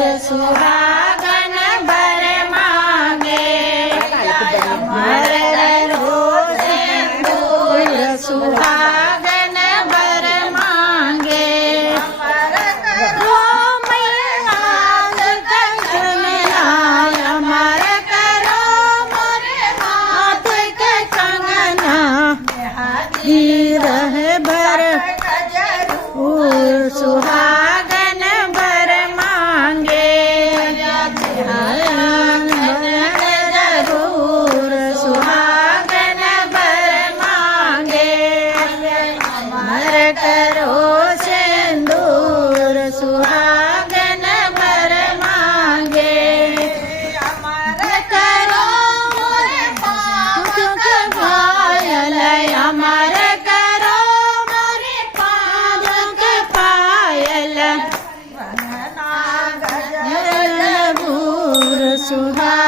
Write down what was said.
सुहागन बर मांगे अमर करो सिंदूर सुहागन बर मांगे अमर करो मैया दर्शन लाल अमर करो मोरे हाथ के कंगना रह भर सुहागन बर मांगे जरूर सुहागन बर मांगे अमर करो सिंदूर सुहागन बर मांगे अमर करो मोरे पाँव के पायल अमर करो मोरे पाँव के पायल सुहा